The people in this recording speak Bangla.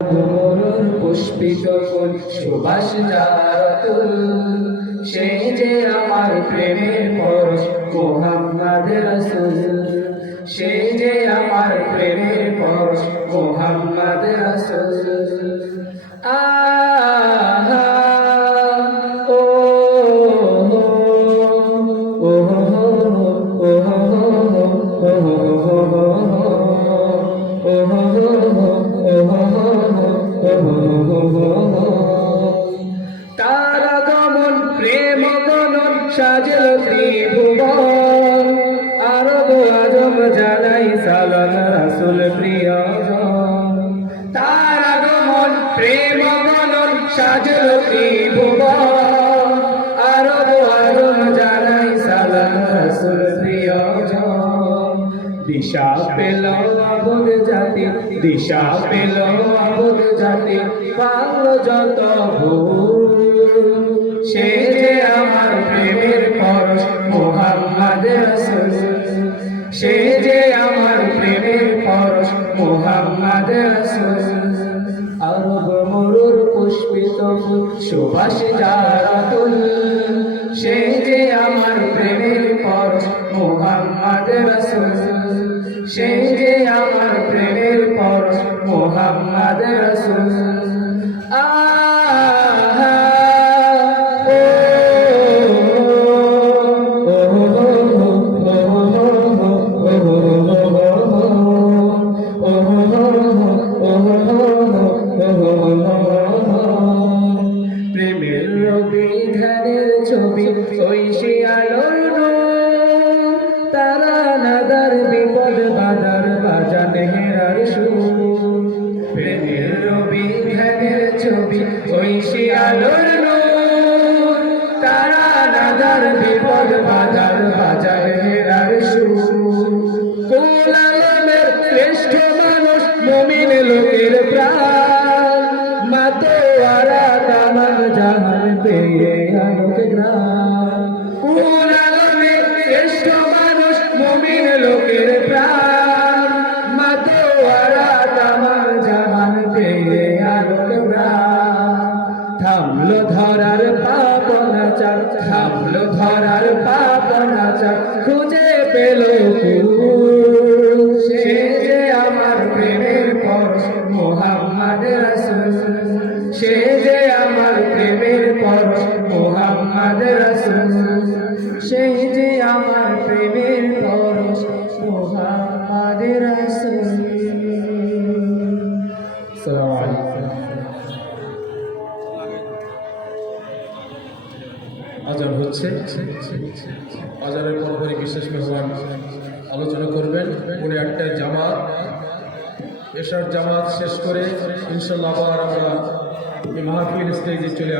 মরুর পুষ্পিত ফুল সুবাস যার অতুল, সে যে আমার প্রেমের পরশ মুহাম্মদ রাসূল, সে যে আমার প্রেমের পরশ মুহাম্মদ রাসূল। আহা ও ও তার আগমন প্রেম গণন সাজল ত্রিভুবন, আরব আজম জানাই সালাম রাসূল প্রিয়জন। তার আগমন প্রেম গণন সাজল ত্রিভুবন, আরব আজম জানাই সালাম রাসূল প্রিয়জন। দিশা পেল অবুঝ জাতি, দিশা পেল অবুঝ জাতি, পাগল যত ভুল, সে যে আমার প্রেমের পরশ মুহাম্মদ রাসূল, সে যে আমার প্রেমের পরশ মুহাম্মদ রাসূল। আরব মরুর পুষ্পিত ফুল সুবাস যার অতুল, সে যে আমার প্রেমের পরশ মুহাম্মদ রাসূল, সে যে আমার প্রেমের পরশ মুহাম্মদ রাসূল। আহা প্রেমের রবি ধ্যানের ছবি ঐশী আলোর নূর, তারা নাদার বিপদ বাদার বাজান হেরার সুর। প্রেমের রবি ধ্যানের ছবি ঐশী আলোর নূর, তারা নাদার বিপদ বাদার বাজান হেরার সুর। কুল আলমের শ্রেষ্ঠ মানুষ মুমিন লোকের প্রাণ, মাতোয়ারা তামাম জাহান পেয়ে আলোক গ্রাম। কুল আলমের শ্রেষ্ঠ মানুষ মুমিন লোকের প্রাণ, মাতোয়ারা তামাম জাহান পেয়ে আলোক গ্রাম। থামলো ধরার পাপনা চার, থামলো ধরার পাপনা চার, খুঁজে পেল কুল, সে যে আমার প্রেমের পরশ মুহাম্মদ রাসূল, সে যে আমার প্রেমের পরশ মুহাম্মদ রাসূল, সে যে আমার প্রেমের পরশ মুহাম্মদ রাসূল। আসসালামু আলাইকুম। আজান হচ্ছে, আজানের পরপরই বিশেষ মেহমান আলোচনা করবেন। উনি একটা জামাত, এশার জামাত শেষ করে ইনশাআল্লাহ আবার আমরা এই মাহফিল স্টেজে চলে